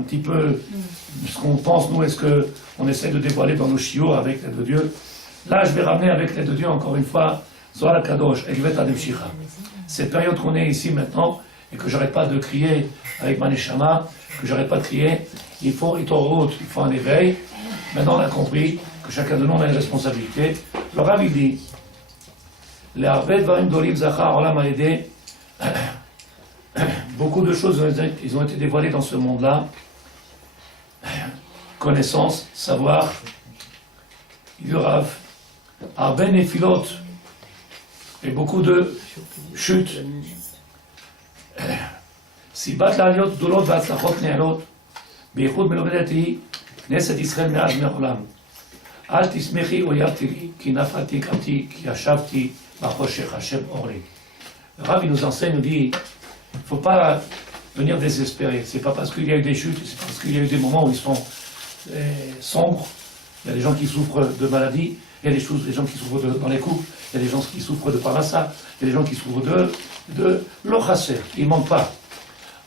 un petit peu ce qu'on pense, nous, et ce qu'on essaie de dévoiler dans nos chiots avec l'aide de Dieu. Là, je vais ramener avec l'aide de Dieu, encore une fois, Zohar Kadosh, Ekvet Ademshicha. Cette période qu'on est ici maintenant, et que j'arrête pas de crier avec ma neshama, que j'arrête pas de crier, il faut un éveil. Maintenant, on a compris que chacun de nous a une responsabilité. Le Rav, il dit, les Arvet Varim Dolim Zachar Olam Aïdé, beaucoup de choses ils ont été dévoilées dans ce monde-là. Connaissance, savoir, il y aura Arben et Philot, et beaucoup de chutes. Si bat l'aliot dolot v'atzlachot ne'alot, beichud melomedati, Knesset Israël me'az me'olam. Al tismechi oyavti li, ki nafalti kamti, ki yashavti b'choshech Hashem orli. Le Rav, il nous enseigne, nous dit, il ne faut pas venir désespérer. C'est pas parce qu'il y a eu des chutes, c'est parce qu'il y a eu des moments où ils sont sombres. Il y a des gens qui souffrent de maladies, il y a des gens qui souffrent dans les couples, il y a des gens qui souffrent de parassa, il y a des gens qui souffrent de l'ochaser. Il ne manque pas.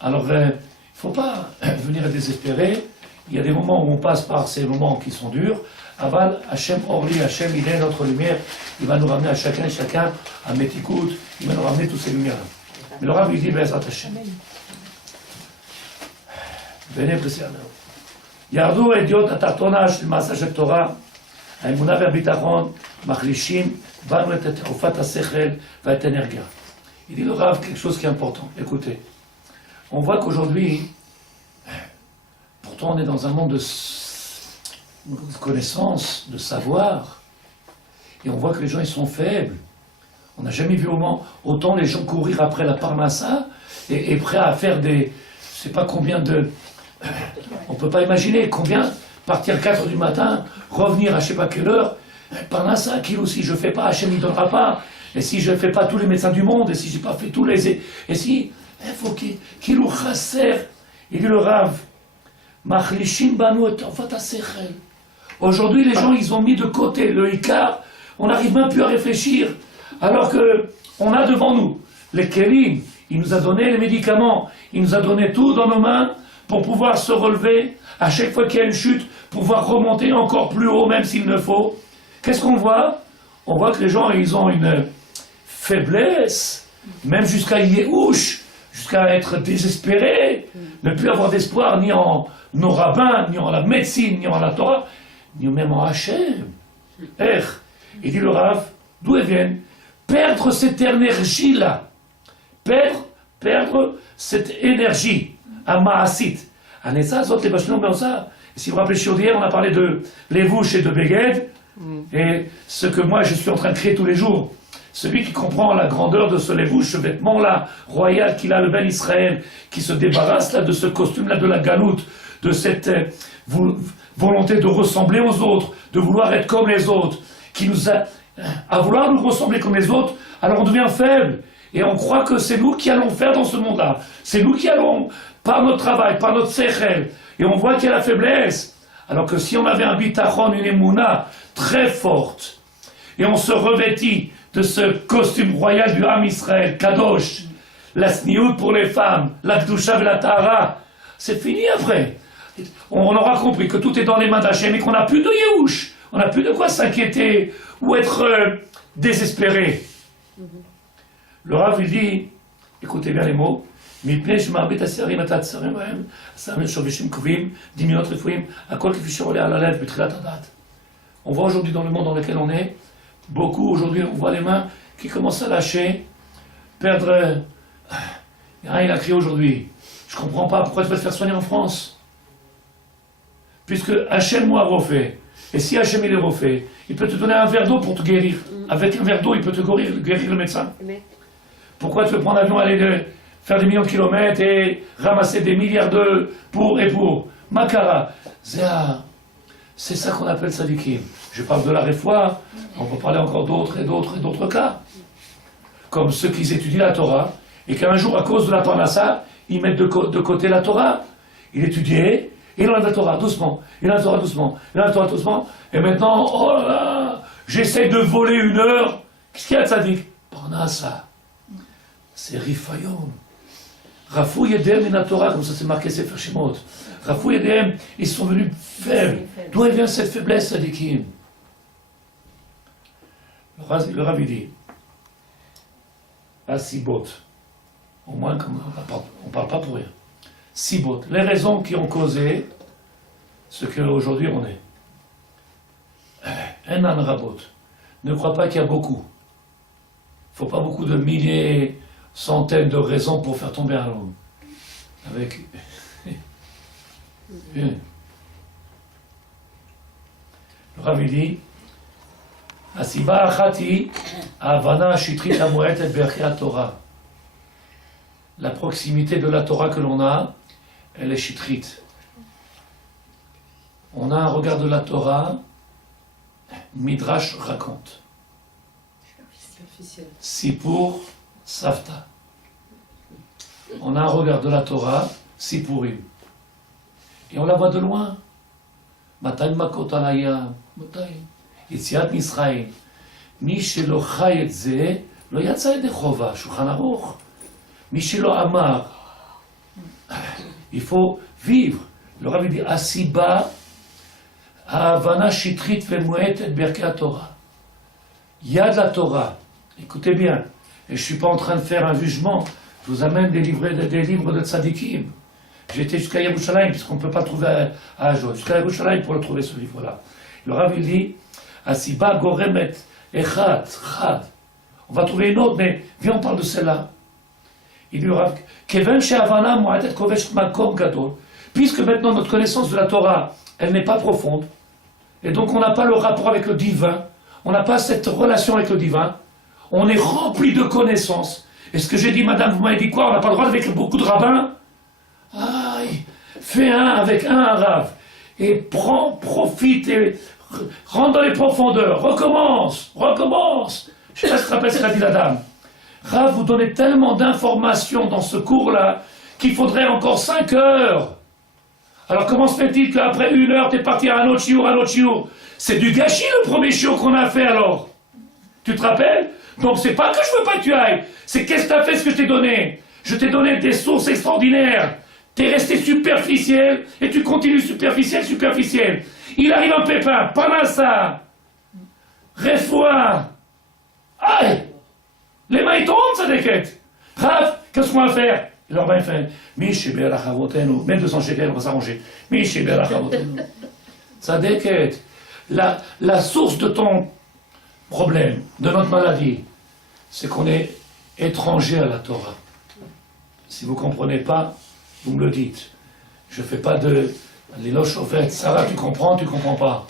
Alors, il ne faut pas venir désespérer. Il y a des moments où on passe par ces moments qui sont durs. Aval, Hachem Orli, Hachem, il est notre lumière. Il va nous ramener à chacun à Metikout. Il va nous ramener toutes ces lumières. Mais le Rav, il dit, Bezrat Hachem. Venez, blessé. ירדו הידיעות התחתונה של מעשה של תורה, האמונה והביטחון מחלישים בנו את תעופת השכל ואת האנרגיה. Il dit le Rav quelque chose qui est important. Écoutez, on voit qu'aujourd'hui, pourtant on est dans un monde de connaissance, de savoir, et on voit que les gens ils sont faibles. On n'a jamais vu autant les gens courir après la parnassa et prêts à faire des, je ne sais pas combien de... On ne peut pas imaginer combien partir 4 du matin, revenir à je ne sais pas quelle heure, parnassa, kilo, si je ne fais pas, Hachem ne donnera pas, et si je ne fais pas tous les médecins du monde, et si je n'ai pas fait tous les... Et si, il faut qu'il ou chasser, il dit le Rav, machlishim banu et tofat hasechel. Aujourd'hui, les gens, ils ont mis de côté le Icar, on n'arrive même plus à réfléchir, alors qu'on a devant nous les kélim, il nous a donné les médicaments, il nous a donné tout dans nos mains pour pouvoir se relever, à chaque fois qu'il y a une chute, pouvoir remonter encore plus haut, même s'il le faut. Qu'est-ce qu'on voit? On voit que les gens, ils ont une faiblesse, même jusqu'à Yehush, jusqu'à être désespérés, ne plus avoir d'espoir ni en nos rabbins, ni en la médecine, ni en la Torah, ni même en Hachem. Il dit le Rav, d'où ils viennent? Perdre cette énergie-là, perdre cette énergie, à Maasit. Si vous vous rappelez, hier, on a parlé de Levouche et de Beged, et ce que moi je suis en train de créer tous les jours. Celui qui comprend la grandeur de ce Levouche, ce vêtement-là, royal qu'il a, le Ben Israël, qui se débarrasse là de ce costume-là de la galoute, de cette volonté de ressembler aux autres, de vouloir être comme les autres, qui nous a à vouloir nous ressembler comme les autres, alors on devient faible. Et on croit que c'est nous qui allons faire dans ce monde-là. C'est nous qui allons, par notre travail, par notre sechel. Et on voit qu'il y a la faiblesse. Alors que si on avait un bitachon, une émouna très forte, et on se revêtit de ce costume royal du Ham Israël, Kadosh, la sniout pour les femmes, la kdusha et la tahara, c'est fini après. On aura compris que tout est dans les mains d'Hachem et qu'on n'a plus de Yehush. On n'a plus de quoi s'inquiéter ou être désespéré. Le Rav, il dit, écoutez bien les mots, on voit aujourd'hui dans le monde dans lequel on est, beaucoup aujourd'hui on voit les mains qui commencent à lâcher, perdre. Il a crié aujourd'hui, je ne comprends pas pourquoi tu vas te faire soigner en France. Puisque Hachem moi refait, et si Hachem il est refait, il peut te donner un verre d'eau pour te guérir. Avec un verre d'eau, il peut te guérir le médecin. Pourquoi tu veux prendre l'avion, aller faire des millions de kilomètres et ramasser des milliards de pour et pour? Makara, c'est ça qu'on appelle sadikim. Je parle de la réfoua, on peut parler encore d'autres et d'autres cas. Comme ceux qui étudient la Torah, et qu'un jour, à cause de la parnassa, ils mettent de côté la Torah. Il étudiait, et il enlève la Torah doucement, il enlève la Torah doucement, il enlève la Torah doucement, et maintenant, oh là là, j'essaie de voler 1 heure. Qu'est-ce qu'il y a de sadique? Parnassa. C'est Rifayom. Rafou Yedem min Torah, comme ça c'est marqué Sefer Shemot. Rafou Yedem, ils sont venus faibles. D'où vient cette faiblesse, Sadikim? Le Rav il dit, à Sibot, au moins comme on ne parle pas pour rien. Sibot, les raisons qui ont causé ce qu'aujourd'hui on est. Enan Rabot, ne crois pas qu'il y a beaucoup. Il ne faut pas beaucoup de milliers, centaines de raisons pour faire tomber un homme. Avec une. Le Rav il dit, Asiba achati, avana ashitrit amoet et berchi Torah. La proximité de la Torah que l'on a, elle est chitrit. On a un regard de la Torah, Midrash raconte. Sipur Savta. On a un regard de la Torah, Sipurim. Et on la voit de loin. Matay makot alaya, matay. Yetziat Misraïm. Mi shelo chay et ze, lo yatsa yedei chova, Shulchan Aruch. Mi shelo amar. Il faut vivre. Le Rav dit, Asiba, Havana shitrit vemuet et berkei Torah. Il y a de la Torah. Écoutez bien. Et je ne suis pas en train de faire un jugement. Je vous amène des livres de tzadikim. J'étais jusqu'à Yerushalayim, puisqu'on ne peut pas trouver à Ajot. Jusqu'à Yerushalayim pour le trouver, ce livre-là. Le Rav il dit, Asiba goremet echad, chad. On va trouver une autre, mais viens, on parle de celle-là. Il dit, Rav, keven she'avana mu'atet kovesh makom gadol. Puisque maintenant notre connaissance de la Torah, elle n'est pas profonde, et donc on n'a pas le rapport avec le divin, on n'a pas cette relation avec le divin, on est rempli de connaissances. Et ce que j'ai dit, madame, vous m'avez dit quoi? On n'a pas le droit avec beaucoup de rabbins? Aïe, fais un avec un arabe, et profite, et rentre dans les profondeurs, recommence. Je sais pas ce que rappelle ce qu'a dit la dame. Rav, vous donnez tellement d'informations dans ce cours-là, qu'il faudrait encore 5 heures. Alors comment se fait-il qu'après 1 heure, tu es parti à un autre chiour? C'est du gâchis le premier chiour qu'on a fait alors. Tu te rappelles? Donc c'est pas que je veux pas que tu ailles, c'est qu'est-ce que tu as fait ce que je t'ai donné? Je t'ai donné des sources extraordinaires. Tu es resté superficiel et tu continues superficiel. Il arrive un pépin, Panassa, Refoua. Aïe! Les mains ils tombent, ça déquête. Rav, qu'est-ce qu'on va faire? Il leur va faire, Michébé la Chavotenu, même 200 shekels, on va s'arranger. Michébé la Chavotenu. Ça déquête. La source de ton problème, de notre maladie, c'est qu'on est étranger à la Torah. Si vous ne comprenez pas, vous me le dites. Je ne fais pas de l'éloge au fait. Sarah, tu comprends pas.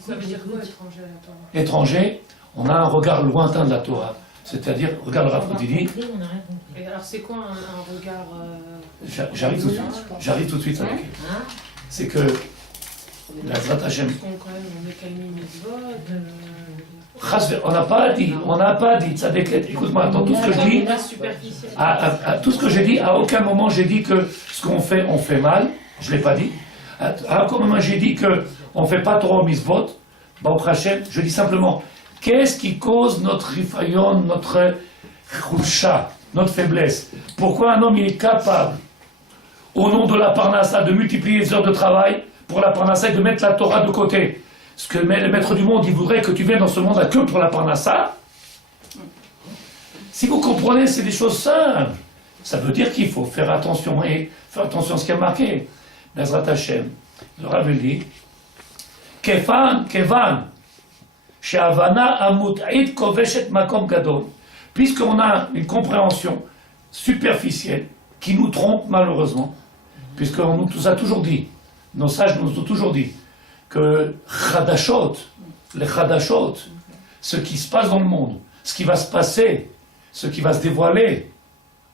Ça veut dire quoi, étranger à la Torah? Étranger, on a un regard lointain de la Torah. C'est-à-dire, regarde le Rav Koutidi. Et alors c'est quoi un regard J'arrive tout de suite avec. C'est que la Zrat Hashem. On est calmé On n'a pas dit, écoute-moi, dans tout ce que je dis, tout ce que j'ai dit, à aucun moment j'ai dit que ce qu'on fait, on fait mal, je ne l'ai pas dit. À aucun moment j'ai dit qu'on ne fait pas trop misvot, Baruch Hashem, je dis simplement, qu'est-ce qui cause notre rifayon, notre choucha, notre faiblesse? Pourquoi un homme il est capable, au nom de la parnassa, de multiplier les heures de travail pour la parnassa et de mettre la Torah de côté? Ce que le maître du monde, il voudrait que tu viennes dans ce monde-là que pour la parnassa. Si vous comprenez, c'est des choses simples. Ça veut dire qu'il faut faire attention et faire attention à ce qui est marqué. Bezrat Hashem, le Rav dit, Kevan, she'avana amut'id koveshet makom gadol. Puisqu'on a une compréhension superficielle qui nous trompe malheureusement, puisqu'on nous a toujours dit, nos sages nous ont toujours dit, que les Chadashot, ce qui se passe dans le monde, ce qui va se passer, ce qui va se dévoiler,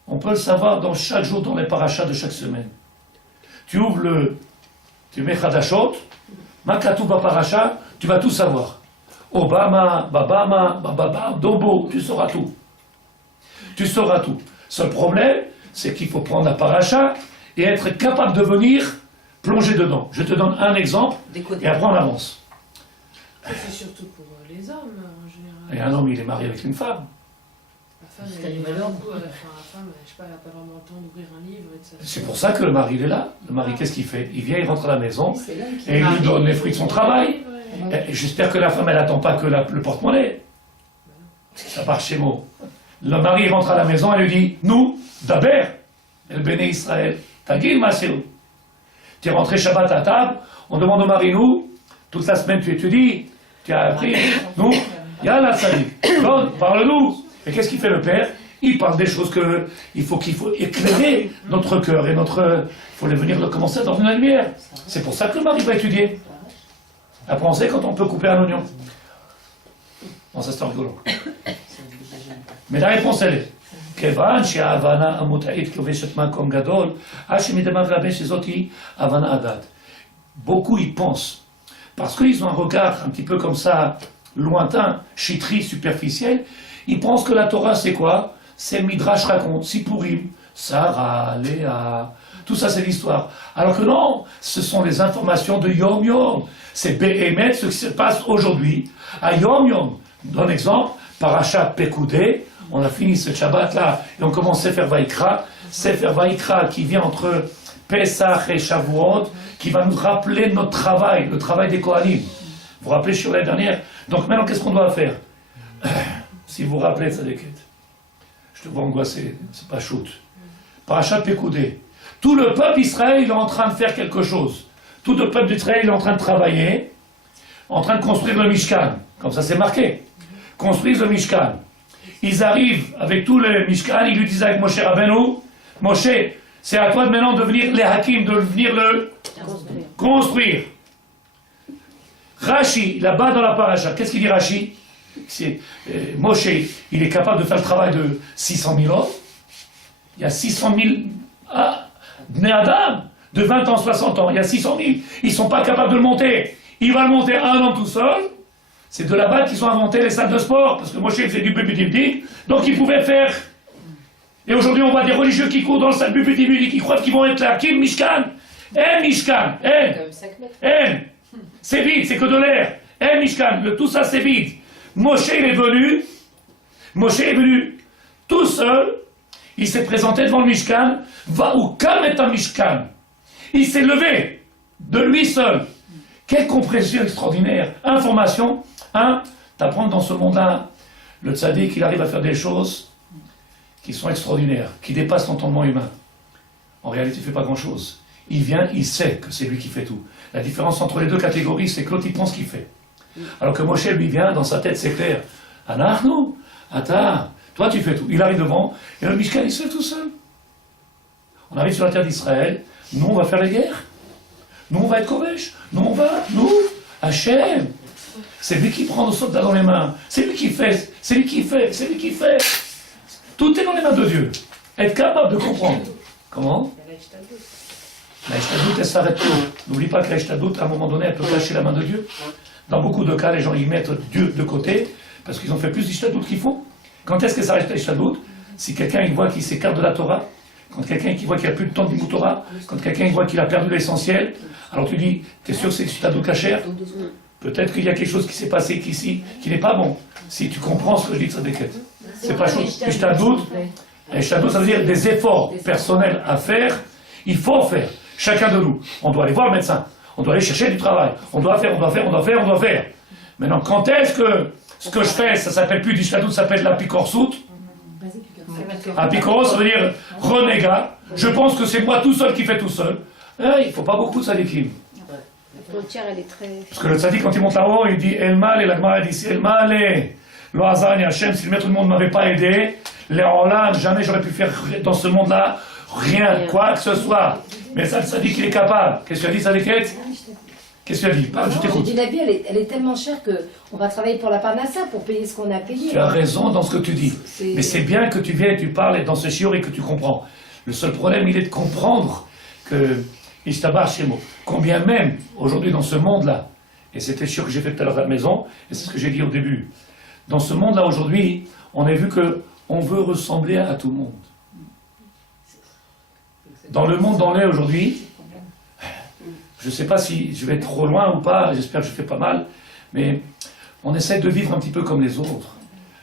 on peut le savoir dans chaque jour dans les parachas de chaque semaine. Tu mets Chadashot, Makatou Parasha, tu vas tout savoir. Obama, Bababa, Dobo, tu sauras tout. Tu sauras tout. Seul problème, c'est qu'il faut prendre la paracha et être capable de venir plonger dedans. Je te donne un exemple, et après on avance. C'est surtout pour les hommes, en général. Et un homme, il est marié avec une femme. La femme, elle, la femme, je sais pas, elle n'a pas vraiment le temps d'ouvrir un livre et de ça. C'est pour ça que le mari, il est là. Le mari, qu'est-ce qu'il fait? Il vient, il rentre à la maison, C'est l'homme qui- et il lui donne les fruits de son travail. Ouais. Et j'espère que la femme, elle n'attend pas que le porte-monnaie. Ça part chez moi. Le mari rentre à la maison, elle lui dit, nous, d'abord, el béné Israël, Tagil Maséou. Tu es rentré Shabbat à table, on demande au mari, nous, toute la semaine tu étudies, tu as appris, nous, Yallah Tzadik, donne, parle-nous. Et qu'est-ce qu'il fait le père? Il parle des choses qu'il faut éclairer notre cœur et il faut les venir commencer dans une lumière. C'est pour ça que le mari va étudier. Après, on sait quand on peut couper un oignon. Bon, ça c'est rigolo. Mais la réponse elle est כיוון שההבנה המודעית כובשת מקום גדול, עד שמדמם רבה שזאתי הבנה הדת. Beaucoup y pensent, parce qu'ils ont un regard un petit peu comme ça, lointain, chitri, superficiel, ils pensent que la Torah c'est quoi? C'est le Midrash raconte, Sipurim, Sarah, Léa, tout ça c'est l'histoire. Alors que non, ce sont les informations de Yom Yom. C'est Béhémet, ce qui se passe aujourd'hui, à Yom Yom. Donne exemple, Parashat Pekoudé, on a fini ce Shabbat là, et on commence Sefer Vaikra qui vient entre Pesach et Shavuot, qui va nous rappeler notre travail, le travail des Kohanim. Vous vous rappelez sur l'année dernière? Donc maintenant, qu'est-ce qu'on doit faire? Si vous vous rappelez, Tzadeket, je te vois angoissé, c'est pas shoot. Parashat Pekoudé. Tout le peuple d'Israël, il est en train de faire quelque chose. Tout le peuple d'Israël, il est en train de travailler, en train de construire le Mishkan. Comme ça, c'est marqué. Construire le Mishkan. Ils arrivent avec tout le Mishkan, ils lui disent avec Moshe Rabbeinu, Moshe, c'est à toi de maintenant de venir les hakim, de venir le construire. Rashi, là-bas dans la paracha, qu'est-ce qu'il dit Rashi? Moshe, il est capable de faire le travail de 600 000 hommes. Il y a 600 000 Bnei Adam, de 20 ans, 60 ans, il y a 600 000. Ils ne sont pas capables de le monter. Il va le monter un homme tout seul. C'est de là-bas qu'ils ont inventé les salles de sport, parce que Moshe faisait du bubudibudik, donc ils pouvaient faire. Et aujourd'hui, on voit des religieux qui courent dans le salle bubudibudik, qui croient qu'ils vont être là. Kim Mishkan, Mishkan, c'est vide, c'est que de l'air. Mishkan, tout ça c'est vide. Moshe il est venu tout seul, il s'est présenté devant le Mishkan, va ou calme un Mishkan. Il s'est levé de lui seul. Quelle compréhension extraordinaire. Information. T'apprends dans ce monde-là, le tzaddik, il arrive à faire des choses qui sont extraordinaires, qui dépassent l'entendement humain. En réalité, il ne fait pas grand-chose. Il vient, il sait que c'est lui qui fait tout. La différence entre les deux catégories, c'est que l'autre, il pense qu'il fait. Alors que Moshe, lui, vient, dans sa tête, c'est clair. Anachnu, Ata, toi, tu fais tout. Il arrive devant, et le Mishkan, il se fait tout seul. On arrive sur la terre d'Israël, nous, on va faire la guerre. Nous, on va être Kovesh. Nous, Hachem. C'est lui qui prend nos soldats dans les mains. C'est lui qui fait. C'est lui qui fait. C'est lui qui fait. Tout est dans les mains de Dieu. Être capable de comprendre. Comment? La Ishtadout, elle s'arrête tout. N'oublie pas que la Ishtadout, à un moment donné, elle peut cacher la main de Dieu. Dans beaucoup de cas, les gens, ils mettent Dieu de côté parce qu'ils ont fait plus d'Ishtadout qu'il faut. Quand est-ce que ça reste la Ishtadout? Si quelqu'un, il voit qu'il s'écarte de la Torah, quand quelqu'un qui voit qu'il n'a plus de temps du Torah, quand quelqu'un voit qu'il a perdu l'essentiel, alors tu dis, t'es sûr que c'est Ishtadout cachère? Peut-être qu'il y a quelque chose qui s'est passé ici qui n'est pas bon. Si tu comprends ce que je dis de Tzadeket. C'est pas chose. Ishtadout, ça veut dire des efforts personnels à faire. Il faut faire. Chacun de nous. On doit aller voir le médecin. On doit aller chercher du travail. On doit faire. Maintenant, quand est-ce que ce que je fais, ça s'appelle plus d'Ishtadout, ça s'appelle l'apikorsut. Apikoros, ça veut dire renégat. Je pense que c'est moi tout seul qui fais tout seul. Il ne faut pas beaucoup de tzadikim. La frontière, elle est très... Parce que le tzadik, quand il monte là-haut, il dit El Mal, et la Gemara dit El Mal, lo Hazar ni Hachem, si le maître du monde ne m'avait pas aidé, les Olam, jamais j'aurais pu faire dans ce monde-là rien, quoi que ce soit. Mais ça, le tzadik, il est capable. Qu'est-ce que tu as dit, Tzadiket? Qu'est-ce que tu as dit? Parle, je t'écoute. J'ai dit la vie, elle est tellement chère qu'on va travailler pour la Parnassa, pour payer ce qu'on a payé. Tu as raison dans ce que tu dis. Mais c'est bien que tu viens et tu parles dans ce shiur et que tu comprends. Le seul problème, il est de comprendre que Ishtabar Shemo, combien même aujourd'hui dans ce monde-là, et c'était sûr que j'ai fait tout à l'heure à la maison, et c'est ce que j'ai dit au début, dans ce monde-là aujourd'hui, on a vu qu'on veut ressembler à tout le monde. Dans le monde dans l'air aujourd'hui, je ne sais pas si je vais trop loin ou pas, j'espère que je fais pas mal, mais on essaie de vivre un petit peu comme les autres.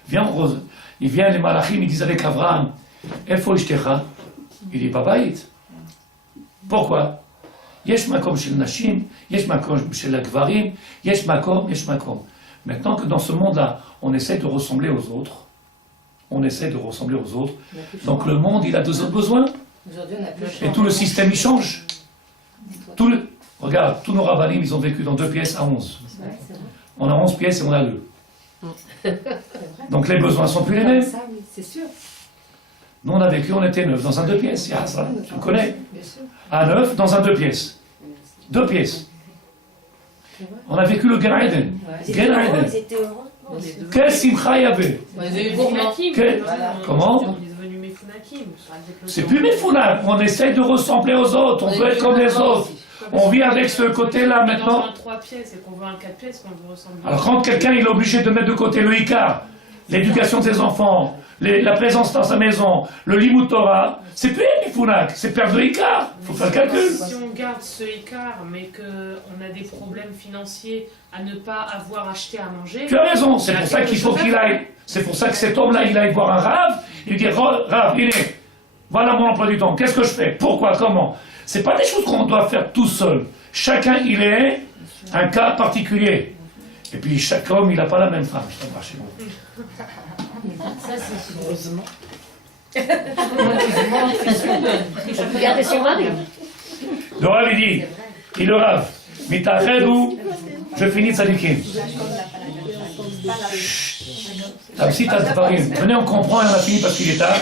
Viens, Rose, il vient les malachim, ils disent avec Abraham, Efo ishtecha, il dit babaït. Pourquoi? Yesh makom shel nashim, yesh makom shel agvarim, yesh makom. Maintenant que dans ce monde-là, on essaie de ressembler aux autres, donc le monde, il a deux autres besoins, Aujourd'hui, on a plus et tout le système, il change. Regarde, tous nos rabbinim, ils ont vécu dans 2 pièces à 11. Ouais, c'est vrai. On a 11 pièces et on a 2. Donc les besoins sont plus les mêmes. Ça, oui, c'est sûr. Nous, on a vécu, on était 9 dans un 2 pièces. Il y a ça, tu le connais. Bien sûr. À 9 dans un 2 pièces. 2 pièces. C'est vrai. On a vécu le Gan Eden. Ils Gan étaient heureux, Eden. ils étaient heureux. On est devenus- Quel simcha il y avait. on est devenus Mefounakim, Quel- voilà. Comment? On est devenus Mefounakim, avec le C'est temps. plus mes foulards. On essaie de ressembler aux autres. On veut être comme les autres. On vit avec ce côté-là On est maintenant. dans un 3 pièces et qu'on veut un 4 pièces, qu'on veut ressembler. Alors quand quelqu'un il est obligé de mettre de côté le Icar, l'éducation de ses enfants, la présence dans sa maison, le Limut Torah, c'est plus les Founak, c'est perdre le Icar. Il faut faire le calcul. Si on garde ce écart, mais qu'on a des problèmes financiers à ne pas avoir acheté à manger. Tu as raison, c'est pour ça qu'il faut qu'il aille. C'est pour ça que cet homme-là, il aille voir un Rav, il lui dit Rav, il est. Voilà mon emploi du temps, qu'est-ce que je fais? Pourquoi? Comment? C'est pas des choses qu'on doit faire tout seul. Chacun, il est un cas particulier. Et puis chaque homme, il n'a pas la même femme. Ça marche bon. Ça, c'est heureusement. Regardez sur Marie. Le Rav, il dit, il le Rav, mitachedou, je finis tzadikim. Tamsit הדברים. Venez, on comprend, et on a fini parce qu'il est tard.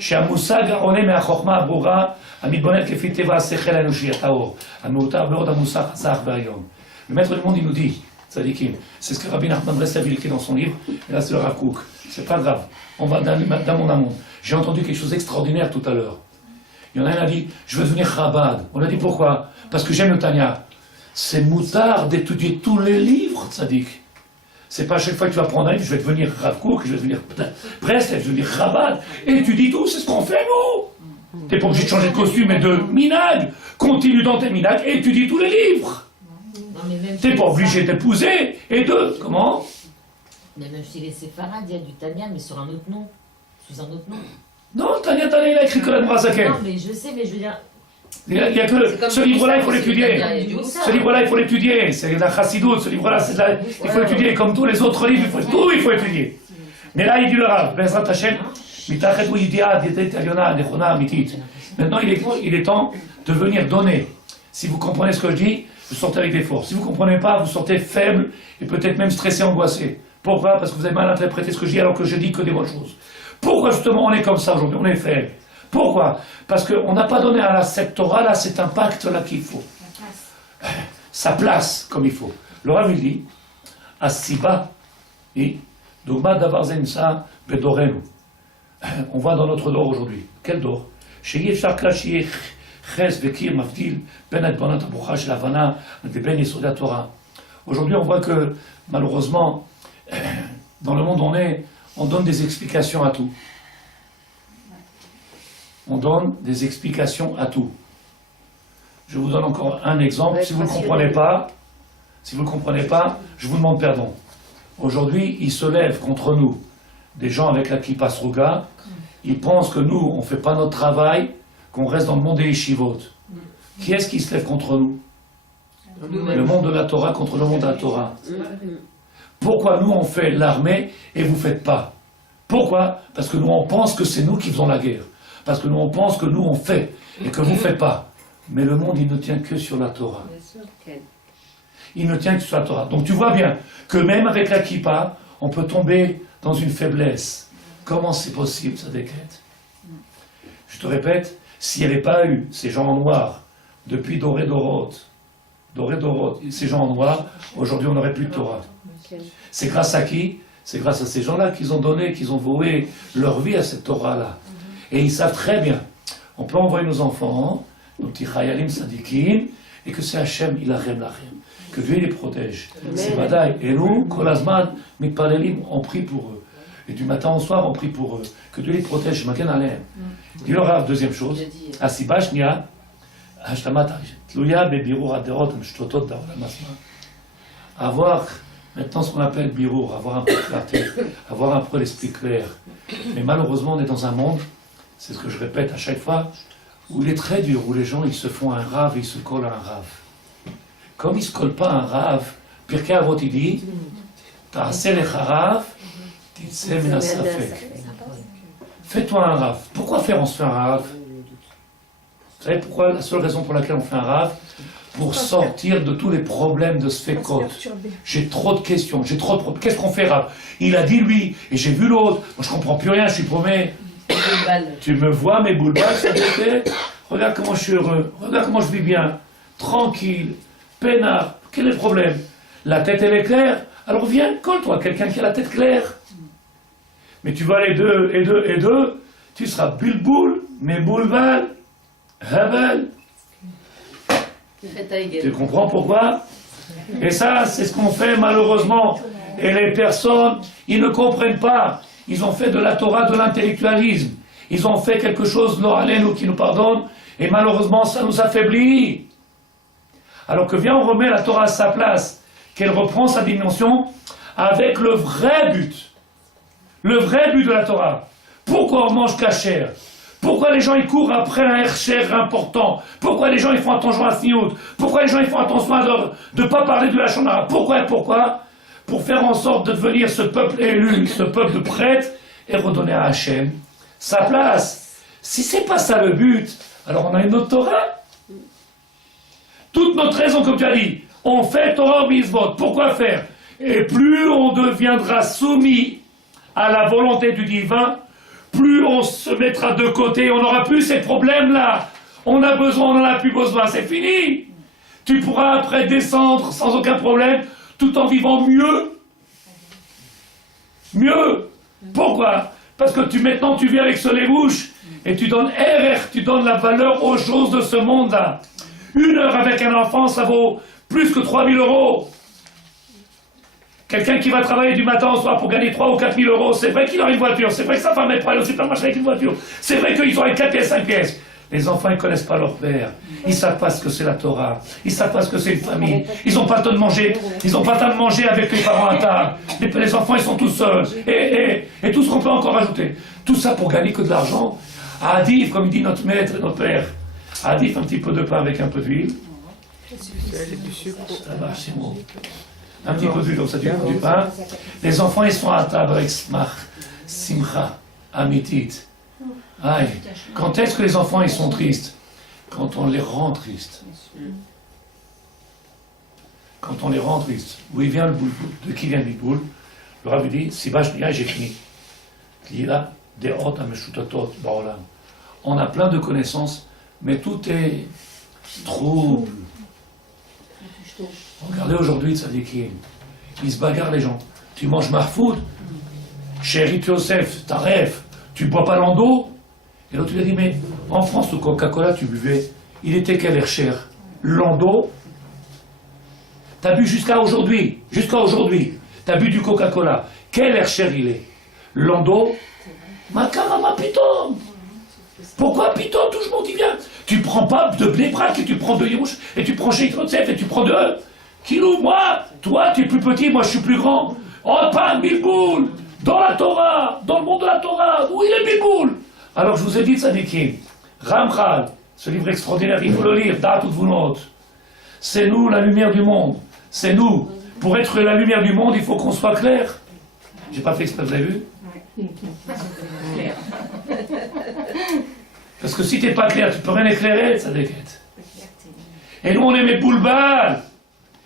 שהמושג העולה מהחוכמה הברורה, המתבונן כפי טבע השכל האנושי הטהור, המעוטר בעוד המוסר חזק והיום. Le maître du monde, il nous dit, tzadikim, c'est ce que Rabbi Nachman Breslev il écrit dans son livre, et là c'est le Rav Kook. C'est pas grave, on va dans mon amour. J'ai entendu quelque chose d'extraordinaire tout à l'heure. Il y en a un qui a dit, je veux devenir Chabad. On a dit pourquoi? Parce que j'aime le Tanya. C'est moutard d'étudier tous les livres, tzadik. C'est pas à chaque fois que tu vas prendre un livre, je vais devenir Rav Kook, je vais devenir Breslev, je vais devenir Chabad. Et tu dis tout, c'est ce qu'on fait nous. T'es pas obligé de changer de costume et de minag. Continue dans tes minag et étudie tous les livres. Non, mais même T'es chez pas les obligé d'épouser et de... Comment? Mais même chez les séfarades, il y a du Tanya, mais sur un autre nom. Sous un autre nom. Non, Tanya, il a écrit que la Brazaken. Non, mais je sais, mais je veux dire. Il y a que ce livre-là, il faut l'étudier. Ce livre-là, il faut l'étudier. C'est la chassidoute. Ce livre-là, il faut l'étudier. Comme tous les autres livres, tout il faut étudier. Mais là, il dit le Rav, Bezrat Hashem, mitachedou yidiat yedet aliona nechona amitit. Maintenant, il est temps de venir donner. Si vous comprenez ce que je dis, vous sortez avec des forces. Si vous ne comprenez pas, vous sortez faible et peut-être même stressé, angoissé. Pourquoi? Parce que vous avez mal interprété ce que je dis alors que je dis que des bonnes choses. Pourquoi justement on est comme ça aujourd'hui? On est faible. Pourquoi? Parce qu'on n'a pas donné à cette Torah là cet impact là qu'il faut. Sa place comme il faut. Le Rav il dit, Asiba, et Dogma Davar Zemsa Bedorenu. On va dans notre dor aujourd'hui. Quel dor? Chez Shakla Shie Ches Vekir Mafdil, Ben Adbanat Aboucha Shel Havana, Ben Yesoda Torah. Aujourd'hui on voit que malheureusement, dans le monde on donne des explications à tout. On donne des explications à tout. Je vous donne encore un exemple. Si vous ne comprenez pas, je vous demande pardon. Aujourd'hui, ils se lèvent contre nous, des gens avec la kippa sruga. Ils pensent que nous, on ne fait pas notre travail, qu'on reste dans le monde des yeshivot. Qui est-ce qui se lève contre nous? Le monde de la Torah contre le monde de la Torah. Pourquoi nous on fait l'armée et vous faites pas? Pourquoi? Parce que nous on pense que c'est nous qui faisons la guerre. Parce que nous on pense que nous on fait et que vous faites pas. Mais le monde il ne tient que sur la Torah. Il ne tient que sur la Torah. Donc tu vois bien que même avec la kippa, on peut tomber dans une faiblesse. Comment c'est possible ça décrète? Je te répète, s'il n'y avait pas eu ces gens en noir depuis Doré Doroth, ces gens en noir, aujourd'hui on n'aurait plus de Torah. C'est grâce à qui? C'est grâce à ces gens-là qu'ils ont donné, qu'ils ont voué leur vie à cette Torah-là. Et ils savent très bien, on peut envoyer nos enfants, nos petits chayalim sadikim, et que c'est Hachem, il achem lachem, que Dieu les protège. C'est badaï. Et nous, kolazman, mitpalelim, on prie pour eux. Et du matin au soir, on prie pour eux. Que Dieu les protège, magen alem. Dis le Rav, deuxième chose, asiba shnia, השלמת תלויה בבירור הדעות המשתותות בעולם עצמם. avoir Maintenant, ce qu'on appelle birour, avoir un peu de clarté, avoir un peu l'esprit clair. Mais malheureusement, on est dans un monde, c'est ce que je répète à chaque fois, où il est très dur, où les gens ils se font un rave, ils se collent à un rave. Comme ils ne se collent pas à un rave, Pirkei Avot il dit, Ta'aseh lecha rave, titzeh min hasafek. Fais-toi un rave. Pourquoi on se fait un rave? Vous savez pourquoi? La seule raison pour laquelle on fait un rave, pour sortir de tous les problèmes de sfekot. J'ai trop de questions, j'ai trop de problèmes. Qu'est-ce qu'on fait, rave? Il a dit lui, et j'ai vu l'autre. Moi, je comprends plus rien, je suis paumé. Tu me vois, mes boules balles, ça t'était? Regarde comment je suis heureux, regarde comment je vis bien, tranquille, peinard. Quel est le problème? La tête, elle est claire? Alors viens, colle-toi, quelqu'un qui a la tête claire. Mais tu vas aller deux, tu seras bilboul, mes boules balles, habel. Tu comprends pourquoi? Et ça, c'est ce qu'on fait malheureusement. Et les personnes, ils ne comprennent pas. Ils ont fait de la Torah de l'intellectualisme. Ils ont fait quelque chose, l'Oralenu qui nous pardonne, et malheureusement, ça nous affaiblit. Alors que viens, on remet la Torah à sa place, qu'elle reprend sa dimension avec le vrai but. Le vrai but de la Torah. Pourquoi on mange kasher? Pourquoi les gens ils courent après un hercher important? Pourquoi les gens ils font attention à Sniout? Pourquoi les gens ils font attention à de ne pas parler de la Shonara? Pourquoi? Pour faire en sorte de devenir ce peuple élu, ce peuple de prêtres, et redonner à Hachem sa place. Si c'est pas ça le but, alors on a une autre Torah. Toute notre raison, comme tu as dit, on fait Torah mitzvot. Pourquoi faire? Et plus on deviendra soumis à la volonté du divin, plus on se mettra de côté, on n'aura plus ces problèmes-là. On a besoin, on n'en a plus besoin, c'est fini. Tu pourras après descendre sans aucun problème, tout en vivant mieux. Mieux. Pourquoi? Parce que maintenant tu vis avec ce lévouche et tu donnes RR, tu donnes la valeur aux choses de ce monde-là. 1 heure avec un enfant, ça vaut plus que 3 000 €. Quelqu'un qui va travailler du matin au soir pour gagner 3 ou 4 000 €, c'est vrai qu'il aura une voiture, c'est vrai que sa femme n'est pas aller au supermarché avec une voiture, c'est vrai qu'ils auraient 4 pièces, 5 pièces. Les enfants, ils ne connaissent pas leur père, ils ne savent pas ce que c'est la Torah, ils ne savent pas ce que c'est une famille, ils n'ont pas le temps de manger, ils n'ont pas le temps de manger avec les parents à table, les enfants, ils sont tous seuls, et tout ce qu'on peut encore ajouter. Tout ça pour gagner que de l'argent. Adif, comme dit notre maître et notre père, Adif, un petit peu de pain avec un peu d'huile. Ça va, c'est bon. Un petit peu d'huile, comme ça, du pain. Les enfants, ils sont à table avec smach, simcha, amitit. Aïe. Quand est-ce que les enfants, ils sont tristes? Quand on les rend tristes. Quand on les rend tristes. Où il vient le boule? De qui vient le boule? Le Rav dit, si va, j'ai fini. Il dit là, des hot ameshutatot baolam. On a plein de connaissances, mais tout est trouble. Regardez aujourd'hui, tzadikim, ils se bagarrent les gens. Tu manges marfoud, chéri Yosef, ta rêve, tu bois pas l'eau. Et l'autre lui a dit, mais en France, le Coca-Cola, tu buvais, il était quel air cher? L'eau. T'as bu jusqu'à aujourd'hui, t'as bu du Coca-Cola. Quel air cher il est? L'eau. Makarama piton. Pourquoi piton, tout le monde y vient? Tu prends pas de Bnebrak et tu prends de Yerouch et tu prends chez Yosef et tu prends de Kilou, moi, toi tu es plus petit, moi je suis plus grand. Oh, pas un bilboul. Dans la Torah, dans le monde de la Torah, où il est bilboul? Alors je vous ai dit, tzadikim, Ramchal, ce livre extraordinaire, il faut le lire, dans toutes vos notes. C'est nous la lumière du monde. C'est nous. Pour être la lumière du monde, il faut qu'on soit clair. J'ai pas fait exprès, vous avez vu? Parce que si t'es pas clair, tu peux rien éclairer, ça déquête. Et nous on est mes boulballes.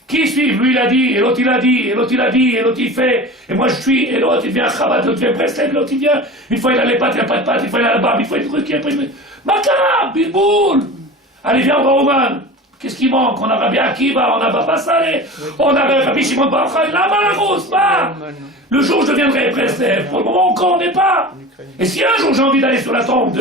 Qui suivent? Lui il a dit, et l'autre il a dit, et l'autre il a dit, et l'autre il fait, et moi je suis, et l'autre il vient à Chabad, l'autre vient à Breslev, l'autre il vient, une fois il a les pattes, il n'a pas de pattes, une fois il a la barbe, une fois il a le truc, après il me dit, Makara, Bilboul. Allez viens, on va au man. Qu'est-ce qui manque? On a Rabbi Akiva, on a Baba Saleh, on a Rabbi Shimon Bar Yochai, la Malachos, bah. Le jour où je deviendrai Breslev, pour le moment encore on n'est pas. Et si un jour j'ai envie d'aller sur la tombe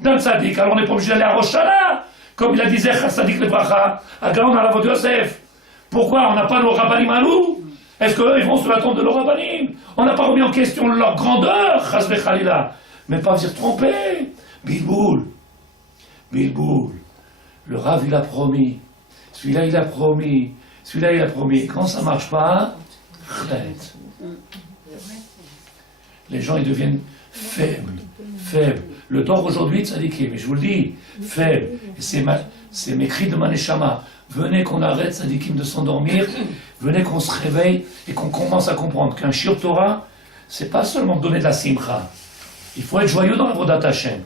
d'un tzaddik, alors on n'est pas obligé d'aller à Rosh Hashanah, comme il a dit Zecher Tzaddik Lebracha, à Gaon à la de Yosef. Pourquoi on n'a pas nos rabbanim à nous? Est-ce qu'eux, ils vont sur la tombe de nos rabbanim? On n'a pas remis en question leur grandeur, chas v'chalila. Mais pas dire tromper. Bilboul. Le Rav, il a promis. Celui-là, il a promis. Celui-là, il a promis. Quand ça ne marche pas, Les gens, ils deviennent faibles. Le dor aujourd'hui, tzadikim, mais je vous le dis, faible. Et c'est mes cris de Maneshama. Venez qu'on arrête, tzadikim, de s'endormir. Venez qu'on se réveille et qu'on commence à comprendre qu'un Shiur Torah, c'est pas seulement donner de la simcha. Il faut être joyeux dans la Vodat Hashem.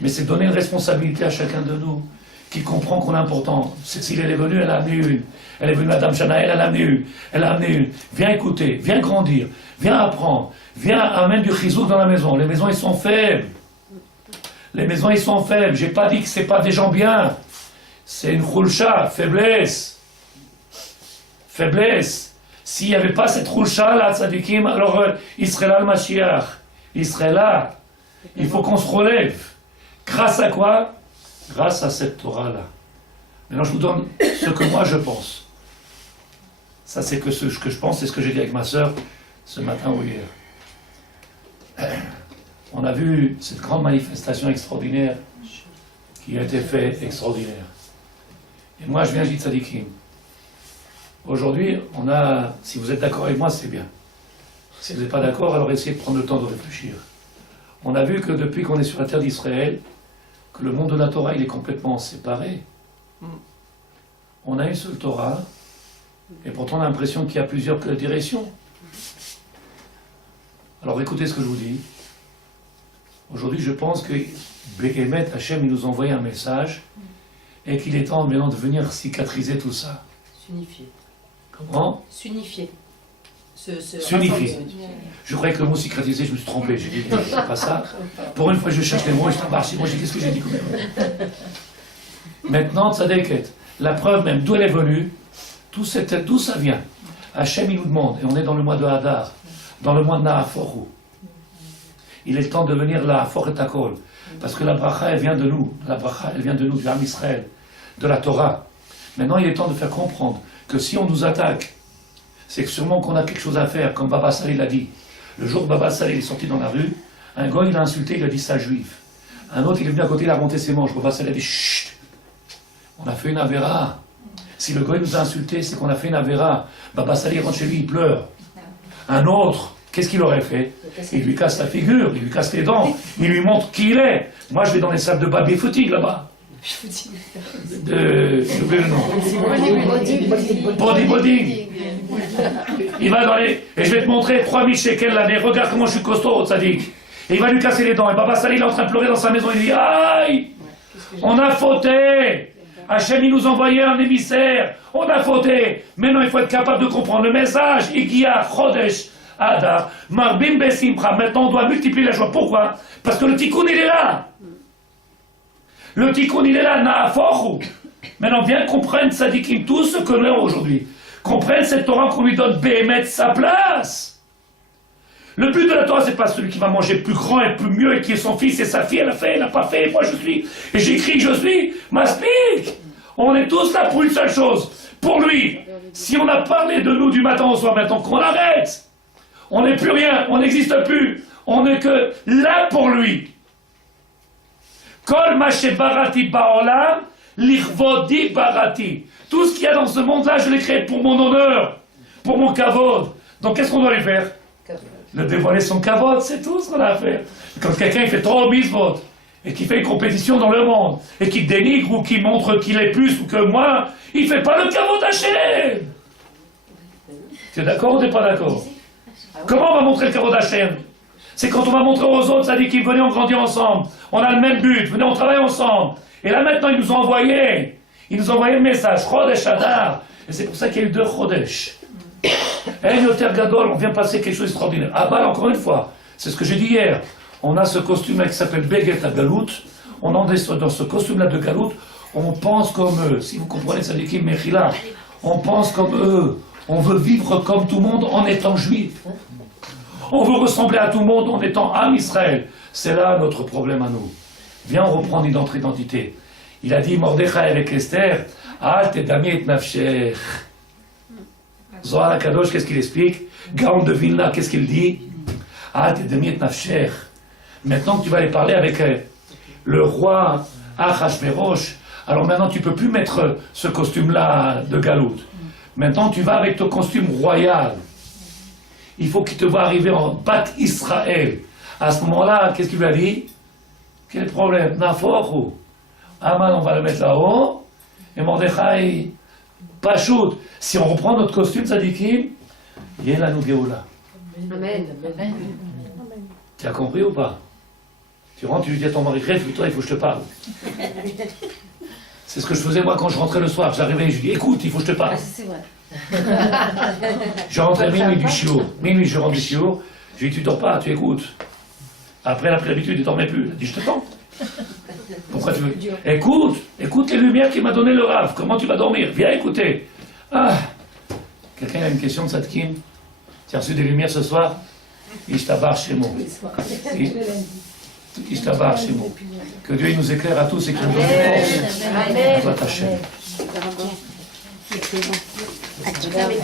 Mais c'est donner une responsabilité à chacun de nous, qui comprend qu'on est important. Cécile, elle est venue, elle a amené une. Elle est venue, Madame Janaël, elle a amené une. Elle a amené une. Viens écouter, viens grandir, viens apprendre, viens amener du chizouk dans la maison. Les maisons, ils sont faibles. Les maisons, ils sont faibles. J'ai pas dit que c'est pas des gens bien. C'est une khulcha, faiblesse. Faiblesse. S'il n'y avait pas cette khulcha là, tzadikim, alors il serait là le Mashiach. Il serait là. Il faut qu'on se relève. Grâce à quoi? Grâce à cette Torah-là. Maintenant, je vous donne ce que moi je pense. Ça, c'est que ce que je pense, c'est ce que j'ai dit avec ma sœur ce matin ou hier. On a vu cette grande manifestation extraordinaire qui a été faite extraordinaire. Et moi, je viens de Tzadikim. Aujourd'hui, on a, si vous êtes d'accord avec moi, c'est bien. Si vous n'êtes pas d'accord, alors essayez de prendre le temps de réfléchir. On a vu que depuis qu'on est sur la terre d'Israël, que le monde de la Torah, il est complètement séparé. On a une seule Torah, et pourtant on a l'impression qu'il y a plusieurs directions. Alors écoutez ce que je vous dis. Aujourd'hui, je pense que Behemet, Hachem, il nous a envoyé un message, et qu'il est temps maintenant de venir cicatriser tout ça. S'unifier. Comment? S'unifier. S'unifier. Je croyais que le mot cicatriser, je me suis trompé. J'ai dit, c'est pas ça. Pour une fois, je cherche les mots et je t'embarque. Moi, qu'est-ce que j'ai dit comme mot? Maintenant, tzadeket. La preuve même, d'où elle est venue, d'où ça vient. Hachem, il nous demande, et on est dans le mois de Hadar, dans le mois de Naaforu. Il est le temps de venir là, Fort et Takol. Parce que la bracha, elle vient de nous. La bracha, elle vient de nous, du Ham Israël, de la Torah. Maintenant, il est temps de faire comprendre que si on nous attaque, c'est que sûrement qu'on a quelque chose à faire, comme Baba Saleh l'a dit. Le jour où Baba Saleh est sorti dans la rue, un gars, il a insulté, il a dit ça juif. Un autre, il est venu à côté, il a monté ses manches. Baba Saleh a dit chut, on a fait une avéra. Si le gars nous a insulté, c'est qu'on a fait une avéra. Baba Saleh rentre chez lui, il pleure. Un autre, qu'est-ce qu'il aurait fait? Il lui casse la figure, il lui casse les dents, il lui montre qui il est. Moi, je vais dans les salles de baby footing là-bas. J'ai oublié le nom. Bodybuilding. Il va dans les... Et je vais te montrer 3000 shekels l'année. Regarde comment je suis costaud, Tzadik. Et il va lui casser les dents. Et Baba Salih, il est en train de pleurer dans sa maison. Il dit, aïe, on a fauté. Hachem, il nous envoyait un émissaire. On a fauté. Maintenant, il faut être capable de comprendre le message. Igia, Chodesh, Adar, Marbim Besimcha. Maintenant, on doit multiplier la joie. Pourquoi? Parce que le tikkun, il est là. Le tikkun, il est là, Naaforu. Maintenant, bien comprendre, Tzadikim, tout ce que nous avons aujourd'hui. Comprenne cette Torah qu'on lui donne Béhémet sa place. Le but de la Torah, c'est pas celui qui va manger plus grand et plus mieux et qui est son fils et sa fille, elle a fait, elle n'a pas fait, moi je suis, et j'écris, je suis, m'explique. On est tous là pour une seule chose, pour lui. Si on a parlé de nous du matin au soir, maintenant qu'on arrête, on n'est plus rien, on n'existe plus, on n'est que là pour lui. Kol ma shebarati ba'olam, lichvodi barati. Tout ce qu'il y a dans ce monde-là, je l'ai créé pour mon honneur, pour mon kavod. Donc qu'est-ce qu'on doit lui faire? Le dévoiler son kavod, c'est tout ce qu'on a à faire. Quand quelqu'un fait trop bisvot, et qui fait une compétition dans le monde, et qui dénigre ou qui montre qu'il est plus ou que moi, il fait pas le kavod Hashem. Tu es d'accord ou tu n'es pas d'accord? Comment on va montrer le kavod Hashem? C'est quand on va montrer aux autres, ça dit qu'ils venaient, on grandit ensemble, on a le même but, venez, on travaille ensemble. Et là maintenant, ils nous ont envoyé le message, Chodesh Adar. Et c'est pour ça qu'il y a eu 2 Chodesh. Et Yoter Gadol, on vient passer quelque chose d'extraordinaire. Ah bah, encore une fois, c'est ce que j'ai dit hier. On a ce costume-là qui s'appelle Beget à Galout. On en est dans ce costume-là de Galout. On pense comme eux. Si vous comprenez, ça dit qui Mechila. On pense comme eux. On veut vivre comme tout le monde en étant juif. On veut ressembler à tout le monde en étant Am Israël. C'est là notre problème à nous. Viens, on reprend notre identité. Il a dit Mordechai avec Esther, Al tedami et nafshech. Zohar HaKadosh, qu'est-ce qu'il explique? Gaon de Vilna, qu'est-ce qu'il dit? Al tedami et nafshech. Maintenant que tu vas aller parler avec le roi Achashverosh, alors maintenant tu ne peux plus mettre ce costume-là de galoute. Maintenant tu vas avec ton costume royal. il faut qu'il te voit arriver en Bat Israël. À ce moment-là, qu'est-ce qu'il lui a dit? Quel problème? Nafochu. Aman, on va le mettre là-haut. Et Mordechai, Pachout. Si on reprend notre costume, Tzadikim, Yelanu Geoula. Amen. Tu as compris ou pas? Tu rentres, tu lui dis à ton mari, réfugié-toi, il faut que je te parle. C'est ce que je faisais moi quand je rentrais le soir. J'arrivais et je lui dis, écoute, il faut que je te parle. Ah, c'est vrai. Je rentrais minuit du chiour. Minuit, je rentre du chiour. Je lui dis, tu dors pas, tu écoutes. Après, elle a pris l'habitude, il ne dormait plus. Elle dit, je te tente. Pourquoi tu veux? Écoute les lumières qu'il m'a donné le Rav. Comment tu vas dormir? Viens écouter. Ah. Quelqu'un a une question de Sadkim? Tu as reçu des lumières ce soir? Ishtabar Shemo. Ishtabar Shemo. Que Dieu il nous éclaire à tous et qu'il nous donne force. Amen. Toi, ta chaîne. Amen.